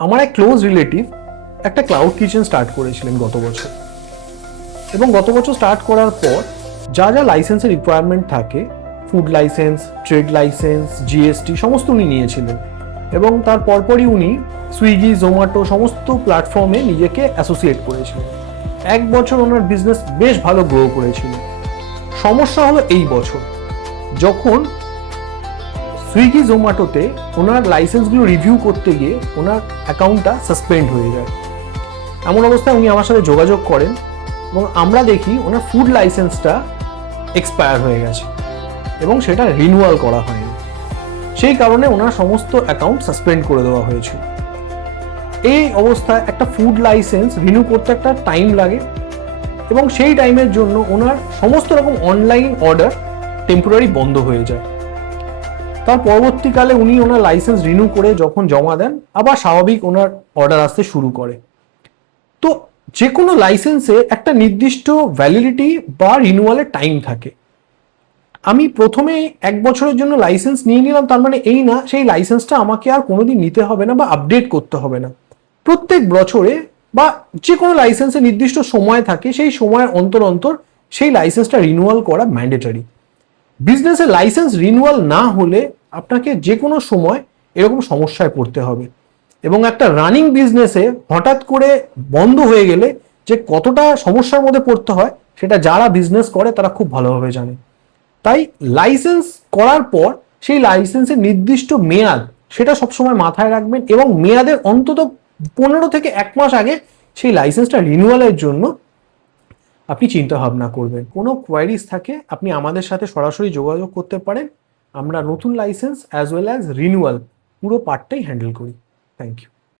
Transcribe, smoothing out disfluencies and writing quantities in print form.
আমার এক close relative একটা ক্লাউড কিচেন স্টার্ট করেছিলেন গত বছর, এবং গত বছর স্টার্ট করার পর যা যা লাইসেন্সের রিকোয়ারমেন্ট থাকে, food licence, trade licence, GST সমস্ত উনি নিয়েছিলেন, এবং তার পরপরই উনি সুইগি, জোম্যাটো সমস্ত প্ল্যাটফর্মে নিজেকে অ্যাসোসিয়েট করেছিলেন। এক বছর ওনার বিজনেস বেশ ভালো গ্রো করেছিল। সমস্যা হলো এই বছর, যখন সুইগি জোম্যাটোতে ওনার লাইসেন্সগুলো রিভিউ করতে গিয়ে ওনার অ্যাকাউন্টটা সাসপেন্ড হয়ে যায়। এমন অবস্থায় উনি আমার সাথে যোগাযোগ করেন এবং আমরা দেখি ওনার ফুড লাইসেন্সটা এক্সপায়ার হয়ে গেছে এবং সেটা রিনিউয়াল করা হয়নি। সেই কারণে ওনার সমস্ত অ্যাকাউন্ট সাসপেন্ড করে দেওয়া হয়েছিল। এই অবস্থায় একটা ফুড লাইসেন্স রিনিউ করতে একটা টাইম লাগে, এবং সেই টাইমের জন্য ওনার সমস্ত রকম অনলাইন অর্ডার টেম্পোরারি বন্ধ হয়ে যায়। তার পরবর্তীকালে উনি ওনার লাইসেন্স রিনিউ করে যখন জমা দেন, আবার স্বাভাবিক ওনার অর্ডার আসতে শুরু করে। তো যে কোনো লাইসেন্সে একটা নির্দিষ্ট ভ্যালিডিটি বা রিনিউয়ালের টাইম থাকে। আমি প্রথমে এক বছরের জন্য লাইসেন্স নিয়ে নিলাম, তার মানে এই না সেই লাইসেন্সটা আমাকে আর কোনোদিন নিতে হবে না বা আপডেট করতে হবে না। প্রত্যেক বছরে বা যে কোনো লাইসেন্সে নির্দিষ্ট সময় থাকে, সেই সময়ের অন্তর অন্তর সেই লাইসেন্সটা রিনিউয়াল করা ম্যান্ডেটরি। বিজনেসে লাইসেন্স রিনিউয়াল না হলে আপনাকে যে কোনো সময় এরকম সমস্যায় পড়তে হবে, এবং একটা রানিং বিজনেসে হঠাৎ করে বন্ধ হয়ে গেলে যে কতটা সমস্যার মধ্যে পড়তে হয় সেটা যারা বিজনেস করে তারা খুব ভালোভাবে জানে। তাই লাইসেন্স করার পর সেই লাইসেন্সের নির্দিষ্ট মেয়াদ সেটা সবসময় মাথায় রাখবেন, এবং মেয়াদের অন্তত 15 থেকে 1 মাস আগে সেই লাইসেন্সটা রিনিউয়ালের জন্য আপনি চিন্তা ভাবনা করবেন। কোনো কোয়ারিজ থাকে আপনি আমাদের সাথে সরাসরি যোগাযোগ করতে পারেন। আমরা নতুন licence as well as renewal পুরো পার্টটাই হ্যান্ডেল করি। Thank you.